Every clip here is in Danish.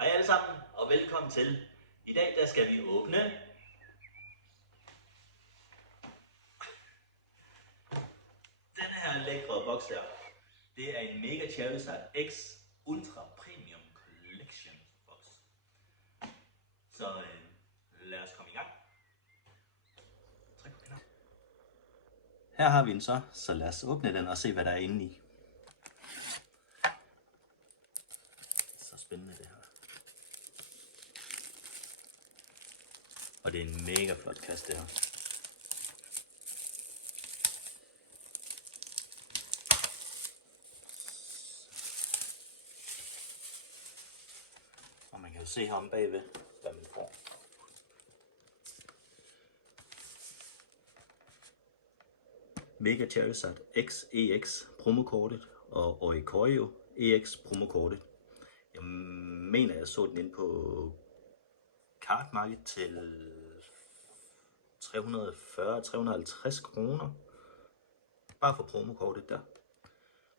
Hej alle sammen, og velkommen til. I dag der skal vi åbne denne her lækre boks der. Det er en Mega Charizard X Ultra Premium Collection box. Så lad os komme i gang. Tryk på knappen. Her har vi den så lad os åbne den og se hvad der er inde i. Så spændende det her. Og det er en mega flot kasse det her. Og man kan jo se her om bagved, hvad man får. Mega Charizard X EX promokortet og Oricorio EX promokortet. Jeg mener jeg så den inde på Cardmarket til 340-350 kroner. Bare for promokortet der.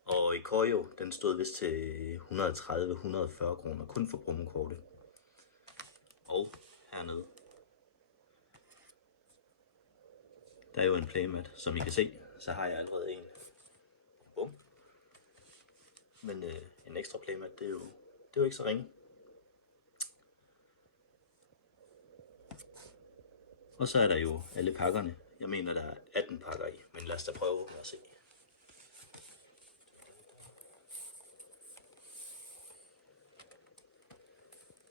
Og Oricorio, den stod vist til 130-140 kroner, kun for promokortet. Og hernede, der er jo en playmat, som I kan se, så har jeg allerede en. Bum. Men en ekstra playmat, det er jo ikke så ringe. Og så er der jo alle pakkerne. Jeg mener, der er 18 pakker i, men lad os da prøve at åbne og se.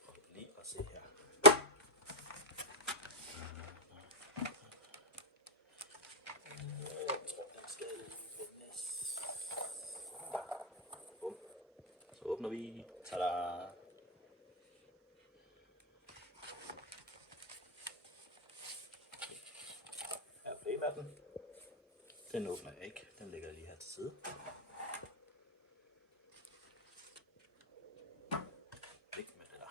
Prøv lige at se her. Jeg tror, den skal vendes. Bum. Så åbner vi. Tada! Her er playmatten. Den åbner jeg ikke. Den ligger lige her til side. Væk med det der.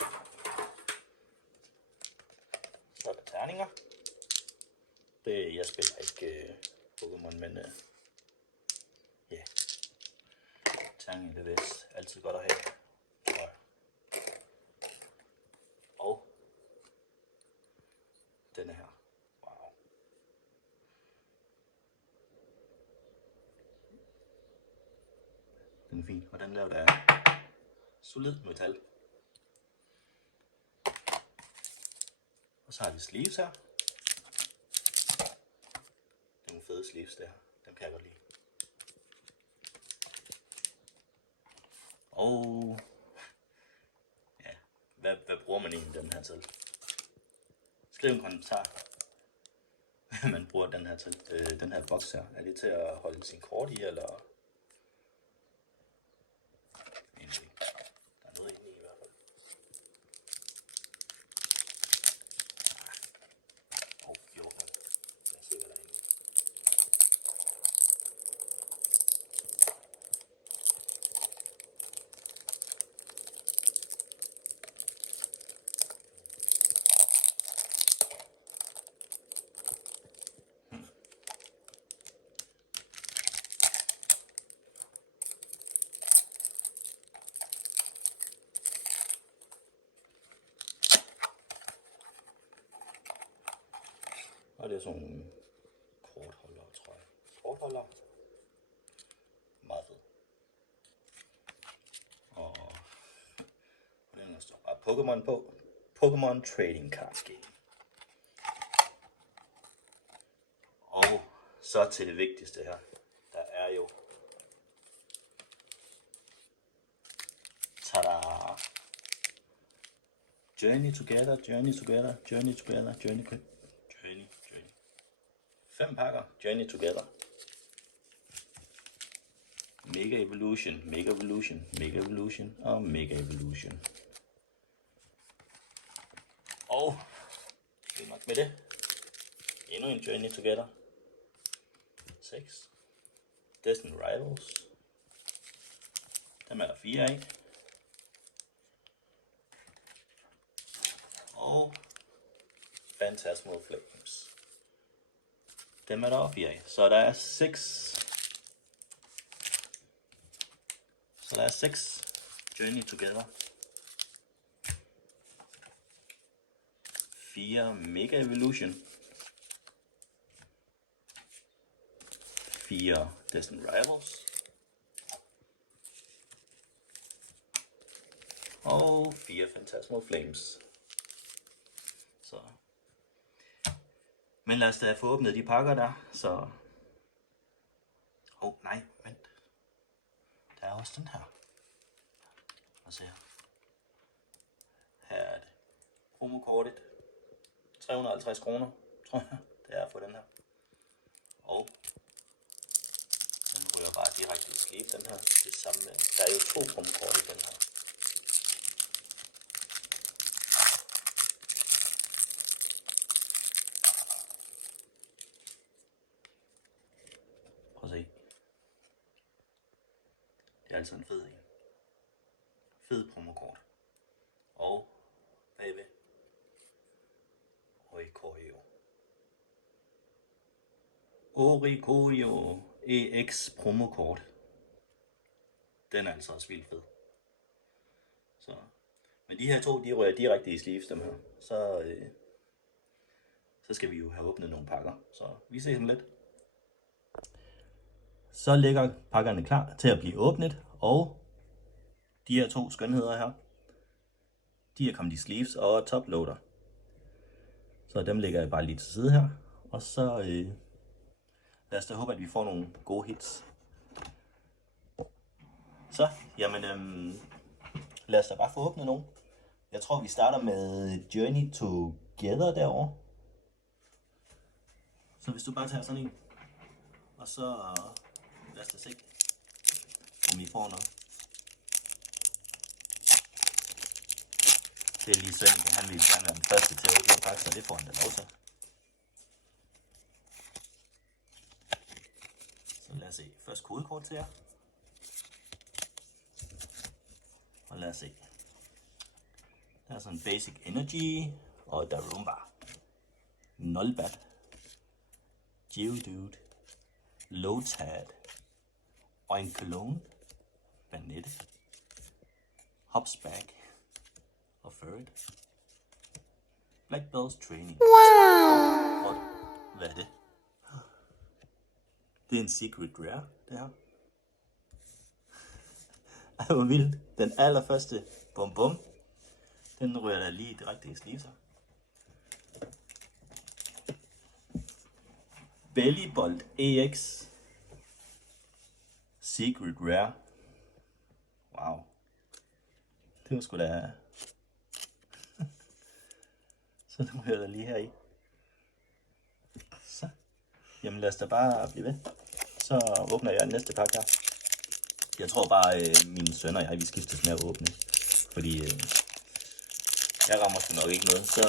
Så er der terninger. Jeg spiller ikke Pokémon, men ja. Terninger, det er vist altid godt at have. Tror jeg. Og denne her. Wow. Den er fin, og den laver der solid metal. Og så har vi sleeves her. Det er nogle fede sleeves der. Dem kan jeg godt lide. Og ja, hvad bruger man egentlig den her til? Skriv en kommentar, hvad man bruger den her til. Den her boks her. Er det til at holde sin kort i, eller? Egentlig. Der er noget inde i hvert fald. Jo, lad os se hvad der er inde i. Og det er sådan nogle kortholdere, tror jeg. Kortholdere. Meget fed. Og på den her står bare Pokémon på. Pokémon Trading Card Game. Og så til det vigtigste her. Der er jo tada! Journey together, journey together, journey together, journey. 5 pakker, Journey Together. Mega Evolution, Mega Evolution, Mega Evolution og Mega Evolution. Og ikke nok med det. Endnu en Journey Together. 6. Destiny Rivals. Dem er der 4 af. Og Phantasmal Flames. Dem er der også 4 af. Så der er 6. Så der er 6 Journey Together. 4 Mega Evolution, 4 Distant Rivals, og 4 Phantasmal Flames. Så. Men lad os da få åbnet de pakker der, så... nej, vent. Der er også den her. Og se her. Her er det. Promokortet. 350 kroner, tror jeg, det er for den her. Og den ryger bare direkte i slip, den her. Det samme med. Der er jo 2 promokort i den her. Prøv at se. Det er altså en fed en. Fed promokort. Og bagved. Oricorio EX promokort. Den er altså også vildt fed. Så. Men de her to, de rører direkte i sleeves, dem her. Så skal vi jo have åbnet nogle pakker. Så vi ses om lidt. Så ligger pakkerne klar til at blive åbnet. Og de her 2 skønheder her, de er kommet i sleeves og toploader. Så dem lægger jeg bare lige til side her. Og så lad os da håbe, at vi får nogle gode hits. Så, jamen, lad os da bare få åbnet nogle. Jeg tror, vi starter med Journey Together derovre. Så hvis du bare tager sådan en, og så lad os da se, om vi får noget. Det er lige Svend, han vil gerne være den første til at åbne og pakke, så det får han da lov til. Så lad os se. Først kodekort til jer. Og lad os se. Der er sådan Basic Energy og Darumba. Nolbat. Geodude. Lotad. Oinkologne. Banette. Hopsback. Og Ferret. Black Bells Training. Wow! Og hvad er det? Det er en Secret Rare, det her. Ej, hvor vildt. Den allerførste Bum Bum. Den rører der lige direkte i sleeves. Bellybolt EX. Secret Rare. Wow. Det var sgu da... Så nu hører der lige her i. Så. Jamen lad os da bare blive ved. Så åbner jeg næste pakke her. Jeg tror bare, mine sønner og jeg, vi skiftes med at åbne. Fordi jeg rammer sgu nok ikke noget. Så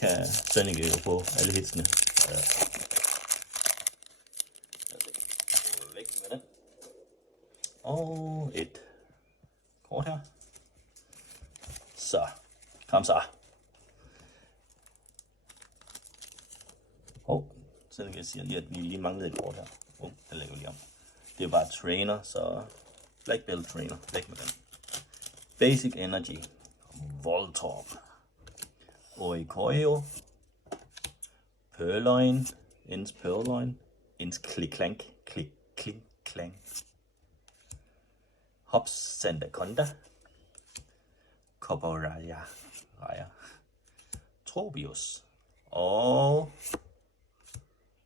kan Sønneke jo få alle hitsene. Væk med den. Og et kort her. Så. Kom så. Sønneke siger lige, at vi lige manglede et kort her. Den lægger lige om. Det er bare trainer, så Black Belt Trainer. Væk med den. Basic Energy. Voltorb. Oricorio. Purloin. Ens Purloin. Ens Kliklank. Kliklank. Hops Sandaconda. Corporaya. Tropius. Og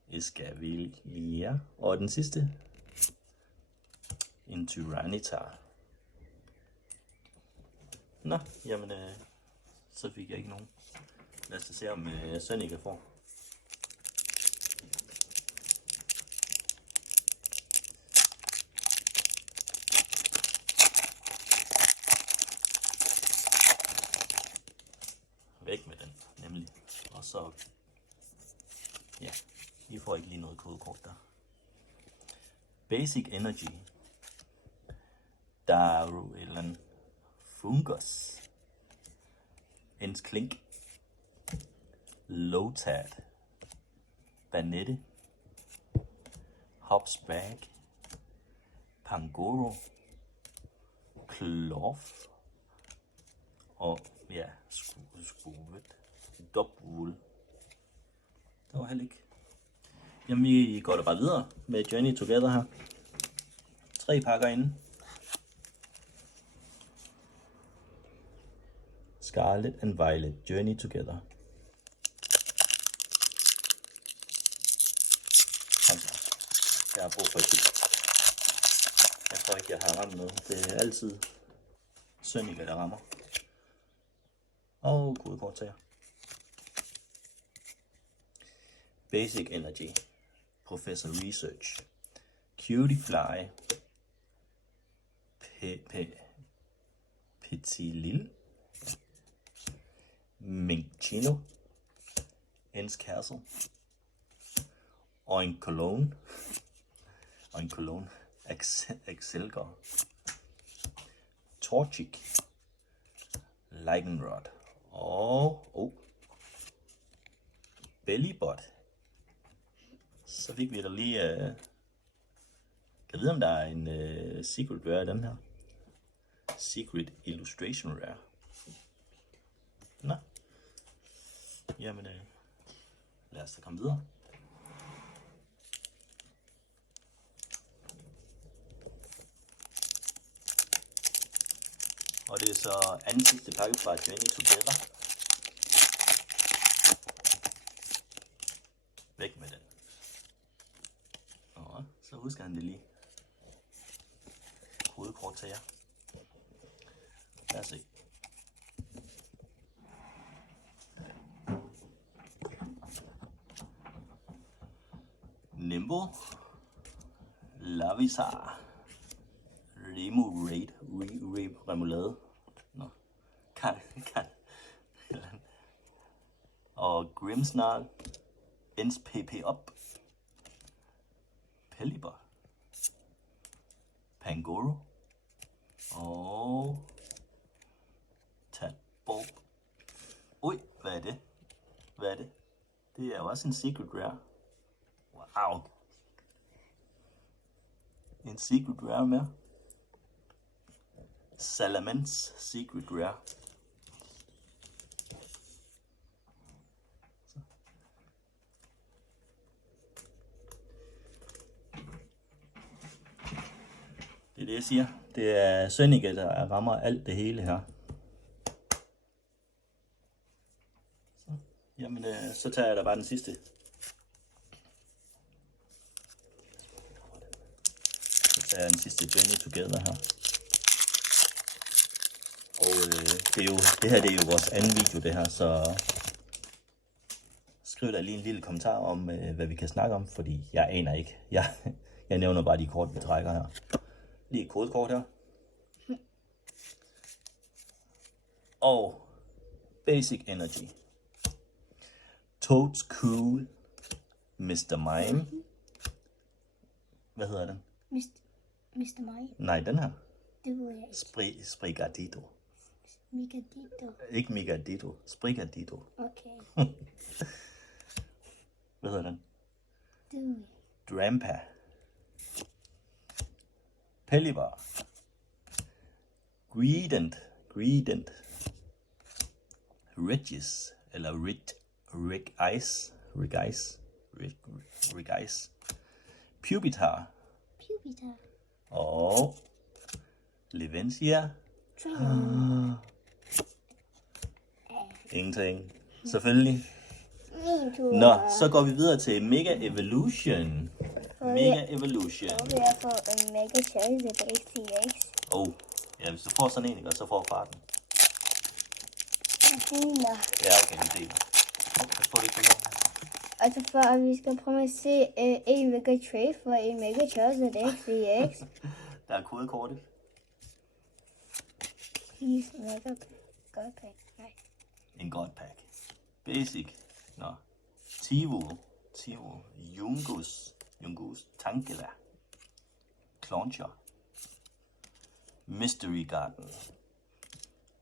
Escavalier. Og den sidste. En Tyranitar. Nå, jamen, så fik jeg ikke nogen. Lad os se, om Sønneke får. Væk med den, nemlig. Og så, ja, I får ikke lige noget kodekort der. Basic Energy. Der er jo et eller andet Fungus. Ens Klink. Lotad. Banette. Hopsback. Pangoro. Cloth. Og ja, Skuvet. Dogwool. Det var heller ikke. Jamen, vi går da bare videre med Journey Together her. 3 pakker inde. Scarlet and Violet, Journey Together. Jeg har brug for et tip. Jeg tror ikke, jeg har ramt noget. Det er altid Sønneke, der rammer. Og kodekort til jer. Basic Energy, Professor Research, Cutie Fly, Petilil, Minchino, Ens Castle, Oinkolone, Excelgor, Torchic, Lycanrod og Bellybot. Så fik vi da lige... kan vide, om der er en Secret Rare i den her. Secret Illustration Rare. Nå. Jamen, lad os da komme videre. Og det er så anden sidste pakke fra Journey Together. Væk med den. Og så husker han det lige. Kodekort til jer. Lad os se. Nimble, Lavisar, Remoulade, og Grimmsnarl, Ens PP Up, Pelipper, Pangoro og Tadbog. Ui, hvad er det? Hvad er det? Det er jo også en Secret Rare. Wow. En Secret Rare mere. Salamence Secret Rare. Det er det, jeg siger. Det er Sønneke, der rammer alt det hele her. Så, jamen, så tager jeg da bare den sidste. Så tager jeg den sidste Journey Together her. Og det her er jo vores anden video, det her, så skriv da lige en lille kommentar om, hvad vi kan snakke om, fordi jeg aner ikke. Jeg nævner bare de kort, vi trækker her. Lige et kodekort her. Og Basic Energy. Toad's Cool. Mr. Mime. Hvad hedder den? Mr. Mime? Nej, den her. Det ved jeg ikke. Sprigatito. Migadito. Ikke Migadito. Sprigatito. Okay. Hvad hedder den? Det ved jeg. Drampa. Pelipper. Greedent. Regis. Eller Rick Ice. Pupitar. Og Levensia. Ingenting. Selvfølgelig. Nå, så går vi videre til Mega Evolution. Mega Evolution. Så vil jeg få en Mega Charizard XTX. Ja, hvis du får sådan en, så får du farten. Jeg deler. Ja, okay, vi deler. Pas på, det ikke kommer. Altså for at vi skal prøve at se en Mega Trade for en Mega Charizard XTX. Der er kodekortet. Please, Mega God Pack. Nej. En God Pack. Basic. Nå. Tivo. Yungus. Tangela. Clauncher. Mystery Garden.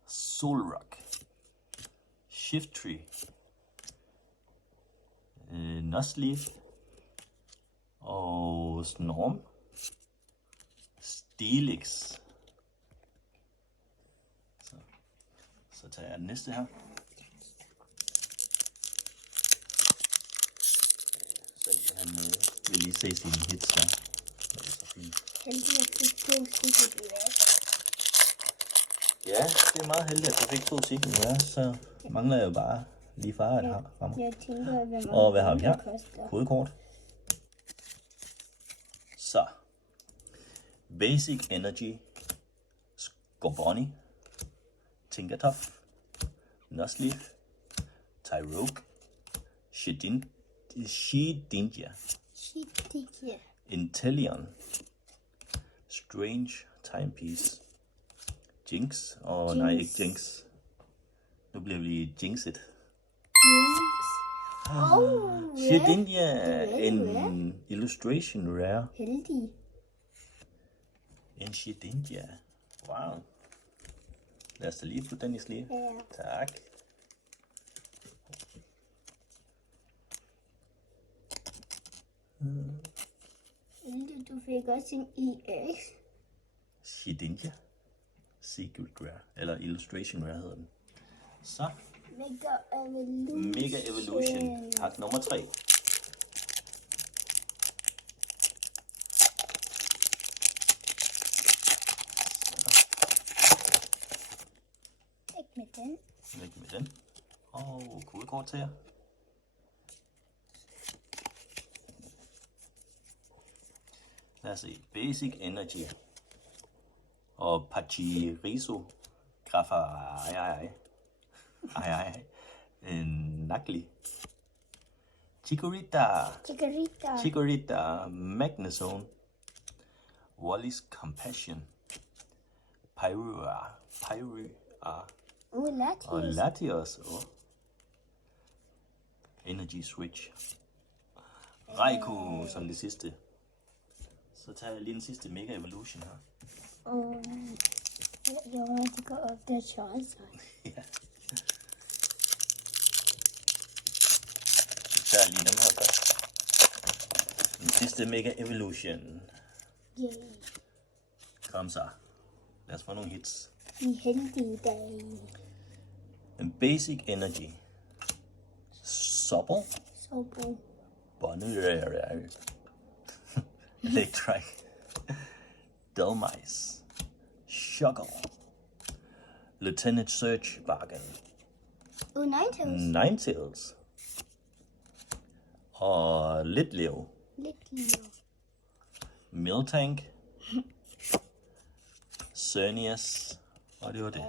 Solrock. Shiftry. Nuzleaf. Og Snorm. Steelix. Så tager jeg den næste her. vil lige se sine hits der. Det er så fint. Heldig, jeg fik 2 stykker i dag. Ja, det er meget heldigt, at du fik 2 stykker. Ja, så mangler jeg jo bare lige far et her fra mig. Jeg tænker, hvad mange Og hvad har vi her? det koster. Kodekort. Så. Basic Energy. Scorbunny. Tinkertoff. Nuzleaf. Tyrogue. Shedinja. Shit, det her. Inteleon. Strange Timepiece. Jinx. Nej, ikke Jinx. Nu bliver vi Jinxet. Shedinja. En Illustration Rare. Heldig. En Shedinja. Wow. Lad os da lige putte den i sleeve. Ja. Tak. Heldig, du fik også en EX. Shedinja. Secret Rare. Eller Illustration Rare hedder den. Så. Mega Evolution. Mega Evolution. Pakke nummer 3. Ikke med den. Væk med den. Og kodekort til jer. Lad os se. Basic Energy. Og Pachirisu. Graffa. Ej. Nagli. Chikorita. Magnezone. Wallis Compassion. Pyroar. Latios. Og Latios. Energy Switch. Raikou som det sidste. Så tager jeg lige den sidste Mega Evolution her. Jeg var ikke gå op der Charizard. Ja. Så tager jeg lige dem her først. Den sidste Mega Evolution. Yay. Kom så. Lad os få nogle hits. Vi er heldige i dag. En Basic Energy. Sobble. Sobo. Bonnerare. Electric. Delmice. Shuggle. Lieutenant Surge Bargain. Ninetales. Ninetales. Og Litleo. Lidt lige. Miltank. Xerneas. Og det var det.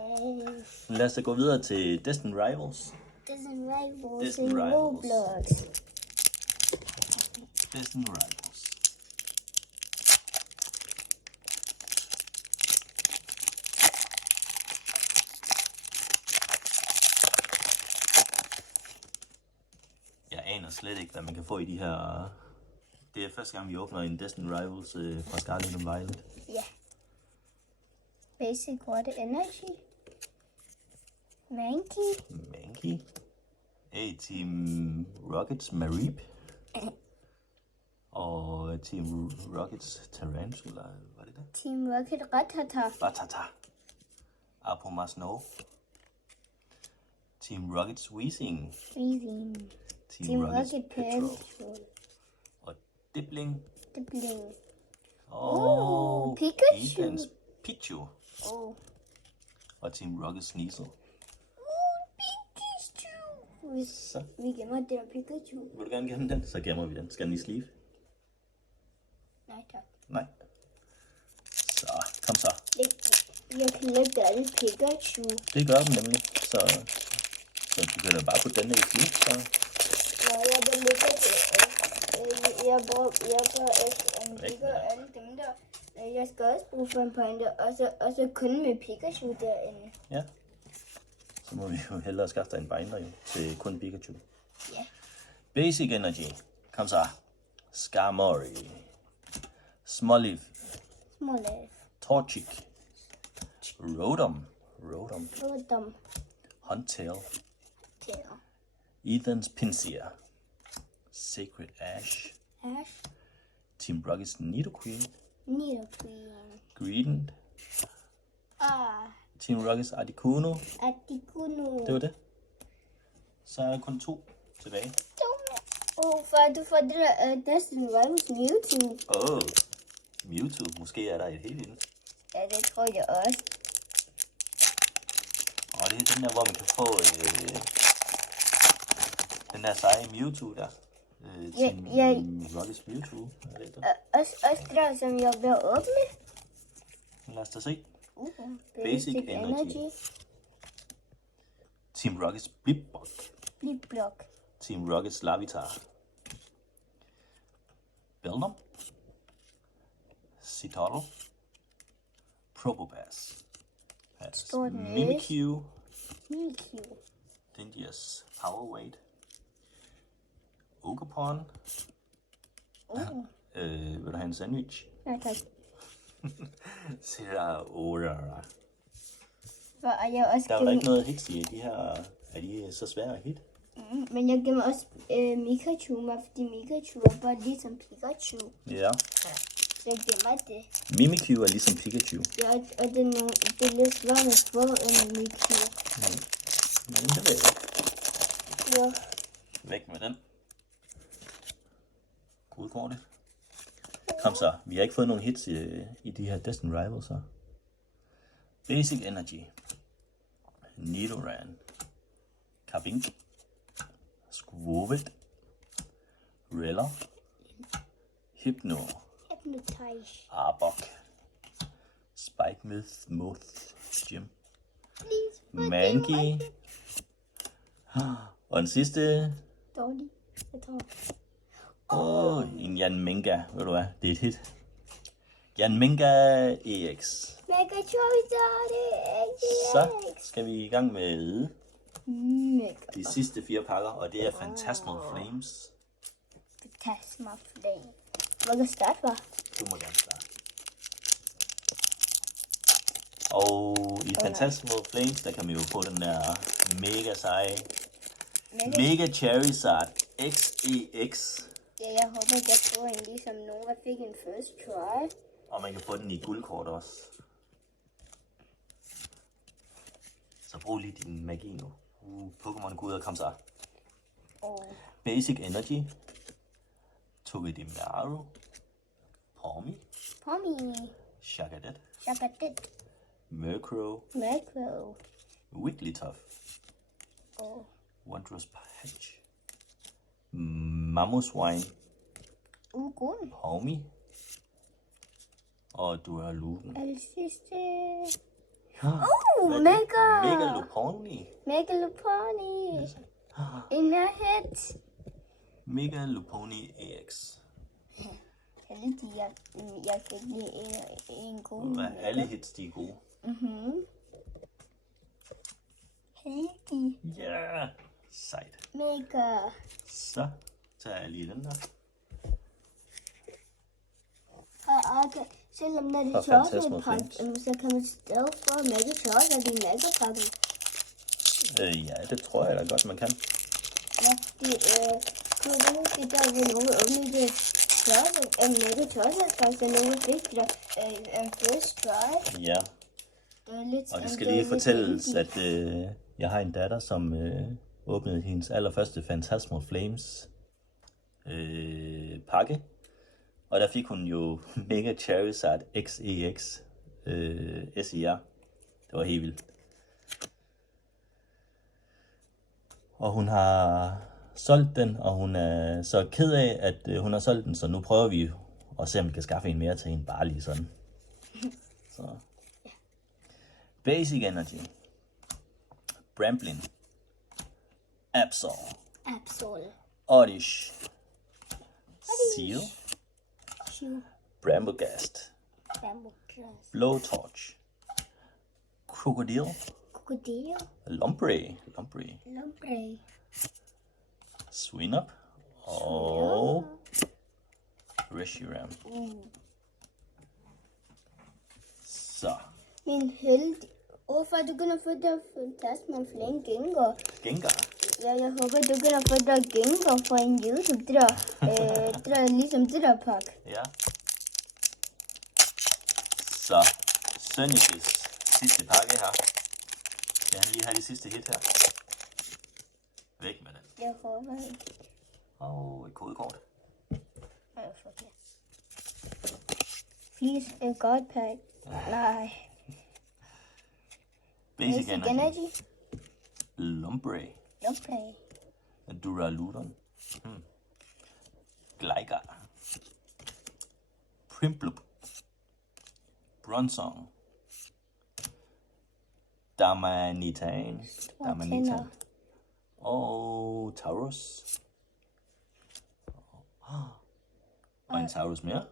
Lad os da gå videre til Destined Rivals. Destined Rivals Destined i Rivals. Roblox. Destined Rivals. Jeg aner slet ikke, hvad man kan få i de her. Det er første gang, vi åbner en Destined Rivals fra Scarlet and Violet. Ja. Basic Water Energy. Mankey. Team Rockets Mareep. Og Team Rockets Tarantula. Hvad er det der? Team Rocket Rattata. Apoma Snow. Team Rockets Weezing. Team Rockets Petrol. Og Dibling. Og Pikachu. Edens Pichu. Og Team Rockets Sneasel. Pikachu. Så Vi gemmer det der Pikachu. vil du gerne gemme den? Så gemmer vi den. Skal den i sleeve? Nej tak. Nej. Så, kom så. Jeg kan lægge alle Pikachu. Det gør den nemlig. Så du kan da bare putte den her i sleeve. Så. Ja, jeg vil lægge det. Jeg bygger alle dem der. Jeg skal også bruge Fun Pointer, og så kun med Pikachu derinde. Ja. Så må vi jo hellere skaffe dig en binder jo, til kun Pikachu. Ja. Basic Energy. Kom så. Skarmory. Smoliv. Torchic. Rotom. Huntail. Ethan's Pinsir. Sacred Ash. Team Rockets Nidoqueen. Greedent. Team Rockets Articuno. Det var det. Så er der kun 2 tilbage. Far, du får det der Destiny Rivals Mewtwo. Mewtwo. Måske er der et helt inde. Ja, det tror jeg også. Og det er den der, hvor man kan få den der seje Mewtwo der. Rockets Mewtwo. Også det der, som jeg vil åbne. Lad os da se. Basic Energy. Team Rockets Blip-blok. Team Rockets Larvitar. Bellum. Citadel. Probopass. Stort næse. Mimikyu. Dingius Powerweight. Ogerpon. Vil du have en sandwich? Ja, tak. Se der Aurora. For jeg også Der er jo ikke noget hits i de her. Er de så svære at hit? Men jeg gemmer også Pikachu mig, fordi Pikachu er bare ligesom Pikachu. Ja. Så jeg gemmer det. Mimikyu er ligesom Pikachu. Ja, og det er lidt svært at få en Mimikyu. Men det ved jeg ikke. Ja. Væk med den. Kodkortet. Kom så, vi har ikke fået nogen hits i de her Destiny Rivals her. Basic Energy. Nidoran. Kabink. Skwovet. Rella. Hypnotize. Arbok. Spike Moth. Gym. Mankey. Og den sidste. Dårlig. Jeg tror. En Yanminga. Ved du hvad? Det er et hit. Yanminga EX. Mega Charizard EX. Så skal vi i gang med de sidste 4 pakker, og det er Phantasmal Flames. Phantasmal Flames. Hvor kan starte, var? Du må gerne starte. Og i Phantasmal Flames, der kan man jo få den der mega seje Mega Charizard XEX. Ja, jeg håber, at jeg får en ligesom Nova fik en first try. Og man kan få den i guldkort også. Så brug lige din magi nu. Pokémon gå ud og kom så. Basic Energy. Togedemaru. Pawmi. Shakadet. Murkrow. Wigglytuff. Wondrous Patch. Mamoswine. God. Pawmi. Og du har Lugen. Er det sidste? Mega Lopunny. En hit. Mega Lopunny EX. Jeg fik lige en god. Alle hits, de er gode. Heldig. Ja, sejt. Mega. Så tager jeg lige den der. Okay. Selvom når det er chocolate pakke, så kan man stadig få mega chocolate i mega pakken. Ja, det tror jeg da godt, man kan. Ja, kunne du huske der, hvor nogen åbnede det chocolate, mega chocolate pakke, så nogen fik der en first try. Ja, og det skal lige fortælles, at jeg har en datter, som åbnede hendes allerførste Phantasmal Flames pakke. Og der fik hun jo Mega Charizard XEX SIR. Det var helt vildt. Og hun har solgt den, og hun er så ked af, at hun har solgt den. Så nu prøver vi at se, om vi kan skaffe en mere til hende. Bare lige sådan. Så. Basic Energy. Bramblin. Absol. Oddish. Seal. Bramblegast. Blowtorch. Crocodile. Lombre. Swinub. Og Reshiram. Så. Min heldig. Hvorfor du kan få der Phantasmal Flame Gengar? Ja, jeg håber, du kan få der Gengar fra en YouTube. Det der ligesom det der pakke. Ja. Så, Sunnys's sidste pakke her. Skal han lige have de sidste hit her? Væk med den. Jeg håber ikke. Og et kodekort. Please, a God pack. Nej. Basic Energy. Lumbre. Duraludon. Gligar. Primplup. Bronzong. Damanitan. Og Taurus. Og en Taurus mere.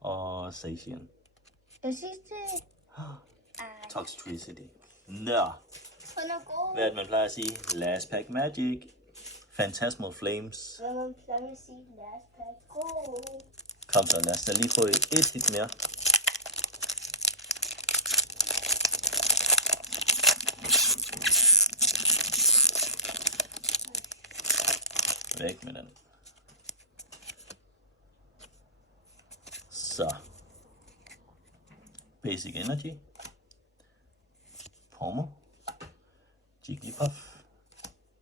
Og Zacian. Jeg synes det. Toxtricity. Nå. Hvad er det, man plejer at sige? Last Pack Magic. Phantasmal Flames. Hvad man plejer at sige? Last pack. Kom så, lad os da lige få et hit mere. Væk med den. Så. Basic Energy. Pommel. Jigglypuff.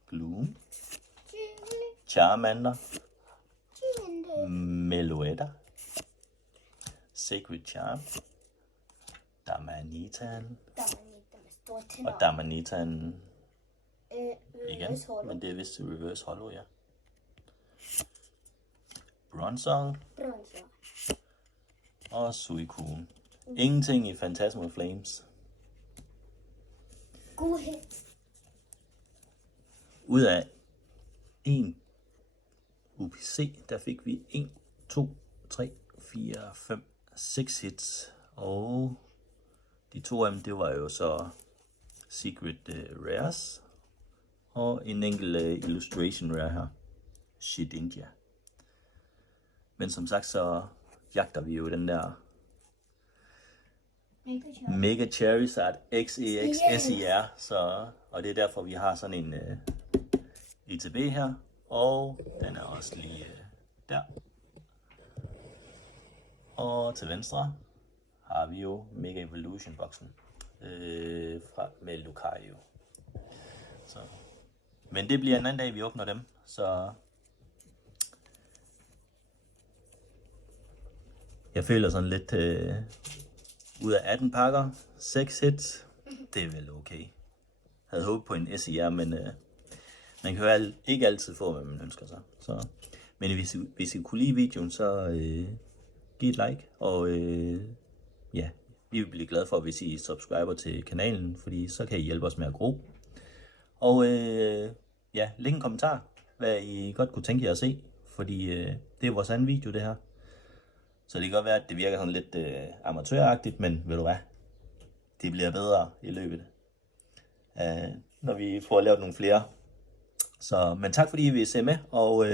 Gloom. Charmander. Meloetta. Sacred Charm. Damanitan. Og Damanitan igen, men det er vist reverse hollow, ja. Bronzong. Og Suicune. Ingenting i Phantasmal Flames. God hit. Ud af en UPC, der fik vi 1, 2, 3, 4, 5, 6 hits. Og de to af dem, det var jo så Secret Rares. Og en enkelt Illustration Rare her. Shedinja. Men som sagt, så jagter vi jo den der Mega Charizard XEX SER. Så, og det er derfor, vi har sådan en ETB her. Og den er også lige der. Og til venstre har vi jo Mega Evolution boksen med Lucario. Så. Men det bliver en anden dag, vi åbner dem. Så jeg føler sådan lidt ud af 18 pakker, 6 hits. Det er vel okay. Jeg havde håbet på en SER, men man kan jo ikke altid få, hvad man ønsker sig. Så. Men hvis I kunne lide videoen, så giv et like. Og ja, vi vil blive glade for, hvis I subscriber til kanalen, fordi så kan I hjælpe os med at gro. Og ja, læg en kommentar, hvad I godt kunne tænke jer at se, fordi det er vores anden video, det her. Så det kan godt være, at det virker sådan lidt amatøragtigt, men ved du hvad, det bliver bedre i løbet, når vi får lavet nogle flere. Så, men tak fordi I vil se med, og